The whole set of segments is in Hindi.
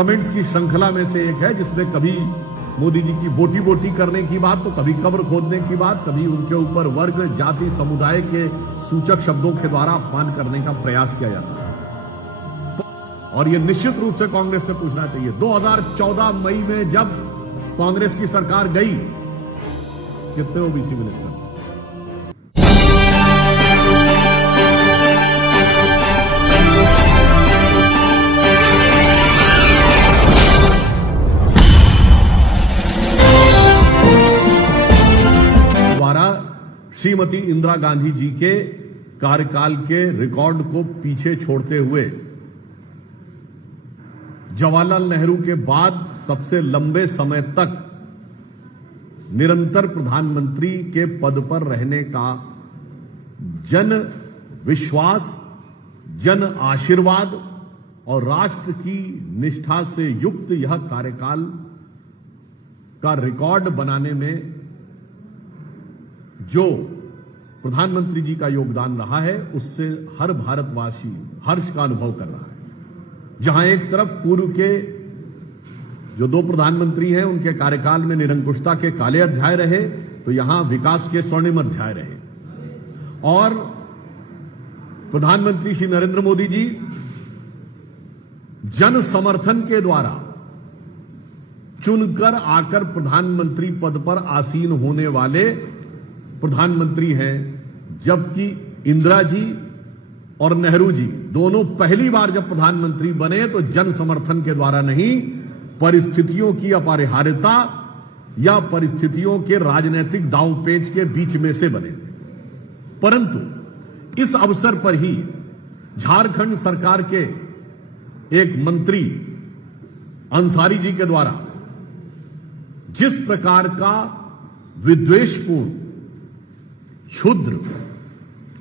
कमेंट्स की श्रृंखला में से एक है, जिसमें कभी मोदी जी की बोटी बोटी करने की बात, तो कभी कब्र खोदने की बात, कभी उनके ऊपर वर्ग, जाति, समुदाय के सूचक शब्दों के द्वारा अपमान करने का प्रयास किया जाता है। और यह निश्चित रूप से कांग्रेस से पूछना चाहिए। 2014 मई में जब कांग्रेस की सरकार गई, कितने ओबीसी मिनिस्टर थे? श्रीमती इंदिरा गांधी जी के कार्यकाल के रिकॉर्ड को पीछे छोड़ते हुए जवाहरलाल नेहरू के बाद सबसे लंबे समय तक निरंतर प्रधानमंत्री के पद पर रहने का जन विश्वास, जन आशीर्वाद और राष्ट्र की निष्ठा से युक्त यह कार्यकाल का रिकॉर्ड बनाने में जो प्रधानमंत्री जी का योगदान रहा है, उससे हर भारतवासी हर्ष का अनुभव कर रहा है। जहां एक तरफ पूर्व के जो दो प्रधानमंत्री हैं, उनके कार्यकाल में निरंकुशता के काले अध्याय रहे, तो यहां विकास के स्वर्णिम अध्याय रहे। और प्रधानमंत्री श्री नरेंद्र मोदी जी जन समर्थन के द्वारा चुनकर आकर प्रधानमंत्री पद पर आसीन होने वाले प्रधानमंत्री हैं, जबकि इंदिरा जी और नेहरू जी दोनों पहली बार जब प्रधानमंत्री बने तो जन समर्थन के द्वारा नहीं, परिस्थितियों की अपरिहार्यता या परिस्थितियों के राजनीतिक दांवपेच के बीच में से बने थे। परंतु इस अवसर पर ही झारखंड सरकार के एक मंत्री अंसारी जी के द्वारा जिस प्रकार का विद्वेषपूर्ण, क्षुद्र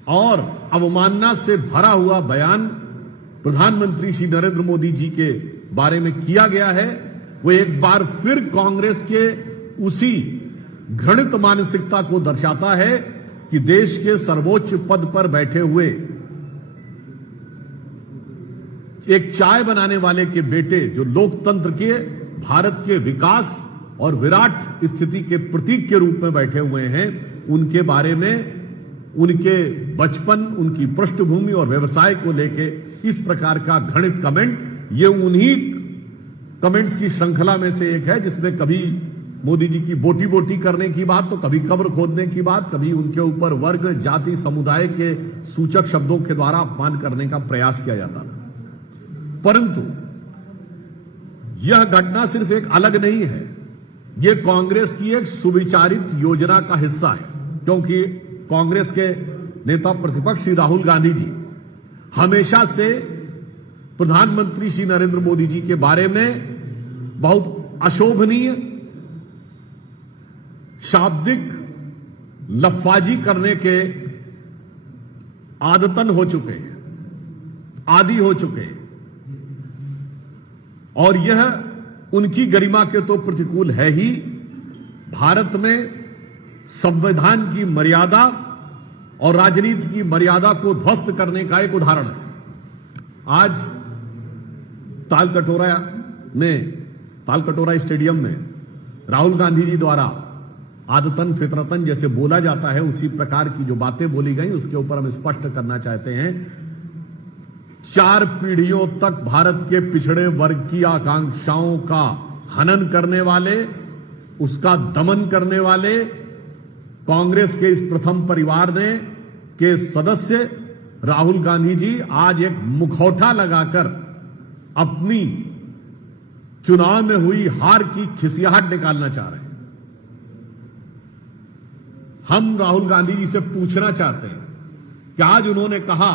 और अवमानना से भरा हुआ बयान प्रधानमंत्री श्री नरेंद्र मोदी जी के बारे में किया गया है, वो एक बार फिर कांग्रेस के उसी घृणित मानसिकता को दर्शाता है कि देश के सर्वोच्च पद पर बैठे हुए एक चाय बनाने वाले के बेटे, जो लोकतंत्र के, भारत के विकास और विराट स्थिति के प्रतीक के रूप में बैठे हुए हैं, उनके बारे में, उनके बचपन, उनकी पृष्ठभूमि और व्यवसाय को लेके इस प्रकार का घृणित कमेंट, ये उन्हीं कमेंट्स की श्रृंखला में से एक है, जिसमें कभी मोदी जी की बोटी बोटी करने की बात, तो कभी कब्र खोदने की बात, कभी उनके ऊपर वर्ग, जाति, समुदाय के सूचक शब्दों के द्वारा अपमान करने का प्रयास किया जाता था। परंतु यह घटना सिर्फ एक अलग नहीं है, यह कांग्रेस की एक सुविचारित योजना का हिस्सा है, क्योंकि कांग्रेस के नेता प्रतिपक्ष श्री राहुल गांधी जी हमेशा से प्रधानमंत्री श्री नरेंद्र मोदी जी के बारे में बहुत अशोभनीय शाब्दिक लफ्फाजी करने के आदतन हो चुके हैं, आदी हो चुके हैं, और यह उनकी गरिमा के तो प्रतिकूल है ही। भारत में संविधान की मर्यादा और राजनीति की मर्यादा को ध्वस्त करने का एक उदाहरण है। आज तालकटोरा स्टेडियम में राहुल गांधी जी द्वारा आदतन फितरतन जैसे बोला जाता है, उसी प्रकार की जो बातें बोली गई, उसके ऊपर हम स्पष्ट करना चाहते हैं। 4 पीढ़ियों तक भारत के पिछड़े वर्ग की आकांक्षाओं का हनन करने वाले, उसका दमन करने वाले कांग्रेस के इस प्रथम परिवार के सदस्य राहुल गांधी जी आज एक मुखौटा लगाकर अपनी चुनाव में हुई हार की खिसियाहट निकालना चाह रहे हैं। हम राहुल गांधी जी से पूछना चाहते हैं कि आज उन्होंने कहा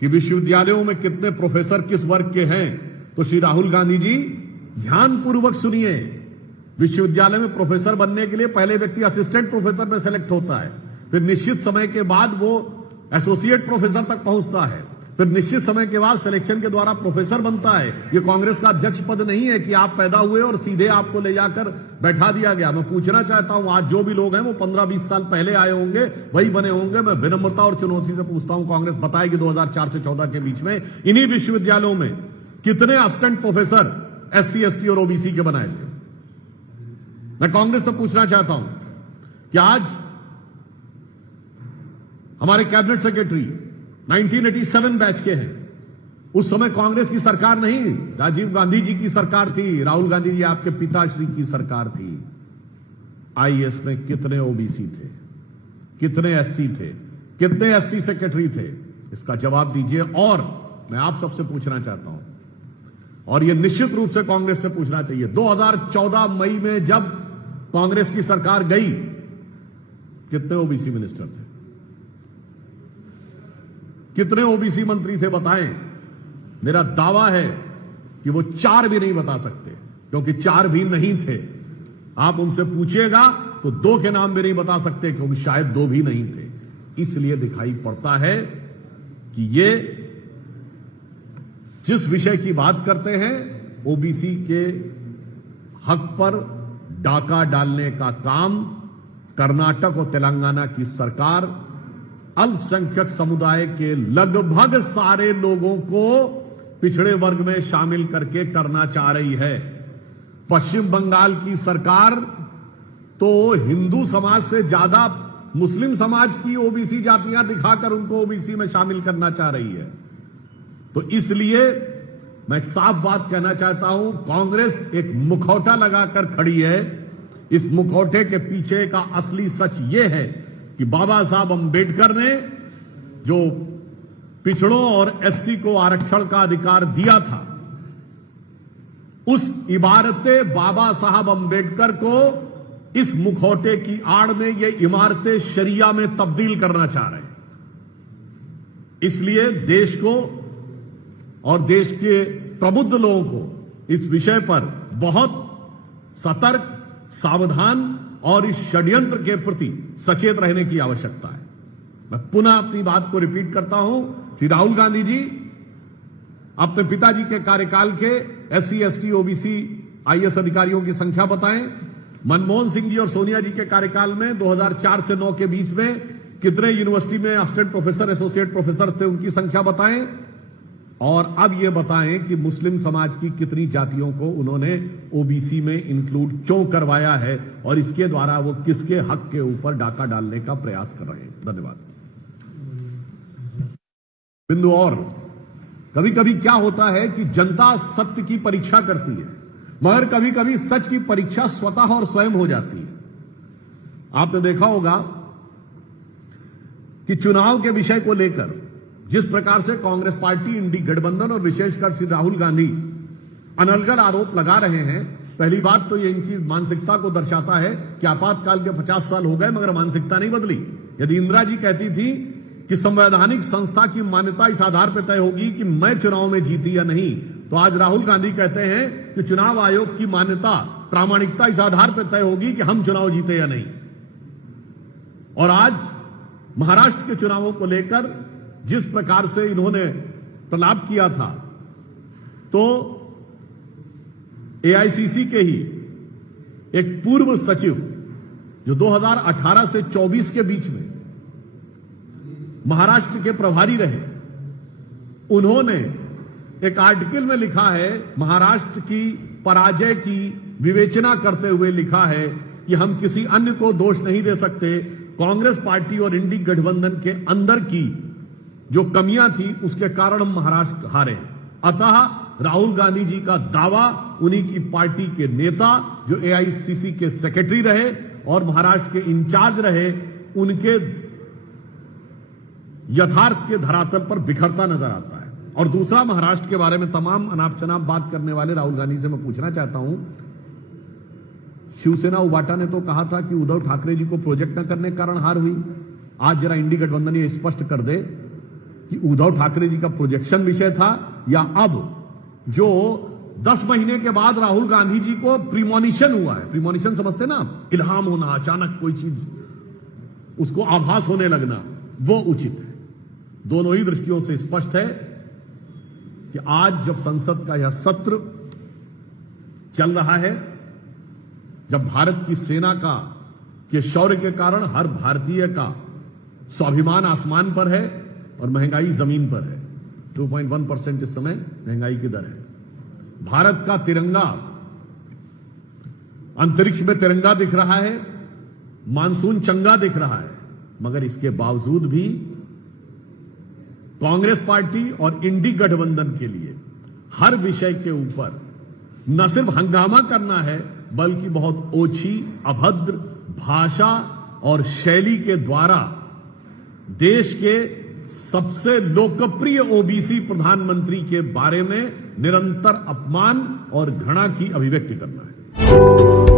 कि विश्वविद्यालयों में कितने प्रोफेसर किस वर्ग के हैं, तो श्री राहुल गांधी जी ध्यानपूर्वक सुनिए। विश्वविद्यालय में प्रोफेसर बनने के लिए पहले व्यक्ति असिस्टेंट प्रोफेसर में सेलेक्ट होता है, फिर निश्चित समय के बाद वो एसोसिएट प्रोफेसर तक पहुंचता है, फिर निश्चित समय के बाद सिलेक्शन के द्वारा प्रोफेसर बनता है। ये कांग्रेस का अध्यक्ष पद नहीं है कि आप पैदा हुए और सीधे आपको ले जाकर बैठा दिया गया। मैं पूछना चाहता हूं, आज जो भी लोग हैं वो 15-20 साल पहले आए होंगे, वही बने होंगे। मैं विनम्रता और चुनौती से पूछता हूं, कांग्रेस बताएगी 2004 से 14 के बीच में इन्हीं विश्वविद्यालयों में कितने असिस्टेंट प्रोफेसर SC ST और OBC के बनाए थे। मैं कांग्रेस से पूछना चाहता हूं कि आज हमारे कैबिनेट सेक्रेटरी 1987 बैच के हैं। उस समय कांग्रेस की सरकार नहीं, राजीव गांधी जी की सरकार थी, राहुल गांधी जी आपके पिताश्री की सरकार थी। IAS में कितने OBC थे, कितने SC थे, कितने ST सेक्रेटरी थे? इसका जवाब दीजिए। और मैं आप सबसे पूछना चाहता हूं, और यह निश्चित रूप से कांग्रेस से पूछना चाहिए, 2014 मई में जब कांग्रेस की सरकार गई, कितने OBC मिनिस्टर थे, कितने OBC मंत्री थे? बताएं। मेरा दावा है कि वो 4 भी नहीं बता सकते, क्योंकि 4 भी नहीं थे। आप उनसे पूछिएगा तो 2 के नाम भी नहीं बता सकते, क्योंकि शायद 2 भी नहीं थे। इसलिए दिखाई पड़ता है कि ये जिस विषय की बात करते हैं, OBC के हक पर डाका डालने का काम कर्नाटक और तेलंगाना की सरकार अल्पसंख्यक समुदाय के लगभग सारे लोगों को पिछड़े वर्ग में शामिल करके करना चाह रही है। पश्चिम बंगाल की सरकार तो हिंदू समाज से ज्यादा मुस्लिम समाज की OBC जातियां दिखाकर उनको OBC में शामिल करना चाह रही है। तो इसलिए मैं एक साफ बात कहना चाहता हूं, कांग्रेस एक मुखौटा लगाकर खड़ी है। इस मुखौटे के पीछे का असली सच यह है कि बाबा साहब अंबेडकर ने जो पिछड़ों और SC को आरक्षण का अधिकार दिया था, उस इबारतें बाबा साहब अंबेडकर को इस मुखौटे की आड़ में ये इमारतें शरिया में तब्दील करना चाह रहे हैं। इसलिए देश को और देश के प्रबुद्ध लोगों को इस विषय पर बहुत सतर्क, सावधान और इस षड्यंत्र के प्रति सचेत रहने की आवश्यकता है। मैं पुनः अपनी बात को रिपीट करता हूं। श्री राहुल गांधी जी अपने पिताजी के कार्यकाल के SC ST OBC IAS अधिकारियों की संख्या बताएं। मनमोहन सिंह जी और सोनिया जी के कार्यकाल में 2004 से 9 के बीच में कितने यूनिवर्सिटी में असिस्टेंट प्रोफेसर, एसोसिएट प्रोफेसर थे, उनकी संख्या बताएं। और अब यह बताएं कि मुस्लिम समाज की कितनी जातियों को उन्होंने OBC में इंक्लूड क्यों करवाया है, और इसके द्वारा वो किसके हक के ऊपर डाका डालने का प्रयास कर रहे हैं। धन्यवाद। बिंदु और, कभी कभी क्या होता है कि जनता सत्य की परीक्षा करती है, मगर कभी कभी सच की परीक्षा स्वतः और स्वयं हो जाती है। आपने देखा होगा कि चुनाव के विषय को लेकर जिस प्रकार से कांग्रेस पार्टी, इंडी गठबंधन और विशेषकर श्री राहुल गांधी अनलगढ़ आरोप लगा रहे हैं, पहली बात तो ये इनकी मानसिकता को दर्शाता है कि आपातकाल के 50 साल हो गए मगर मानसिकता नहीं बदली। यदि इंदिरा जी कहती थी कि संवैधानिक संस्था की मान्यता इस आधार पर तय होगी कि मैं चुनाव में जीती या नहीं, तो आज राहुल गांधी कहते हैं कि चुनाव आयोग की मान्यता, प्रामाणिकता इस आधार पर तय होगी कि हम चुनाव जीते या नहीं। और आज महाराष्ट्र के चुनावों को लेकर जिस प्रकार से इन्होंने प्रलाप किया था, तो AICC के ही एक पूर्व सचिव जो 2018 से 24 के बीच में महाराष्ट्र के प्रभारी रहे, उन्होंने एक आर्टिकल में लिखा है, महाराष्ट्र की पराजय की विवेचना करते हुए लिखा है कि हम किसी अन्य को दोष नहीं दे सकते, कांग्रेस पार्टी और इंडी गठबंधन के अंदर की जो कमियां थी उसके कारण हम महाराष्ट्र हारे। अतः राहुल गांधी जी का दावा, उन्हीं की पार्टी के नेता जो AICC के सेक्रेटरी रहे और महाराष्ट्र के इंचार्ज रहे, उनके यथार्थ के धरातल पर बिखरता नजर आता है। और दूसरा, महाराष्ट्र के बारे में तमाम अनाप शनाप बात करने वाले राहुल गांधी से मैं पूछना चाहता हूं, शिवसेना उबाटा ने तो कहा था कि उद्धव ठाकरे जी को प्रोजेक्ट न करने के कारण हार हुई। आज जरा इंडी गठबंधन ये स्पष्ट कर दे कि उद्धव ठाकरे जी का प्रोजेक्शन विषय था, या अब जो 10 महीने के बाद राहुल गांधी जी को प्रीमोनिशन हुआ है, प्रीमोनिशन समझते ना, इल्हाम होना, अचानक कोई चीज उसको आभास होने लगना, वो उचित है। दोनों ही दृष्टियों से स्पष्ट है कि आज जब संसद का यह सत्र चल रहा है, जब भारत की सेना का के शौर्य के कारण हर भारतीय का स्वाभिमान आसमान पर है और महंगाई जमीन पर है, 2.1% इस समय महंगाई की दर है, भारत का तिरंगा, अंतरिक्ष में तिरंगा दिख रहा है, मानसून चंगा दिख रहा है, मगर इसके बावजूद भी कांग्रेस पार्टी और इंडी गठबंधन के लिए हर विषय के ऊपर न सिर्फ हंगामा करना है, बल्कि बहुत ओछी, अभद्र भाषा और शैली के द्वारा देश के सबसे लोकप्रिय ओबीसी प्रधानमंत्री के बारे में निरंतर अपमान और घृणा की अभिव्यक्ति करना है।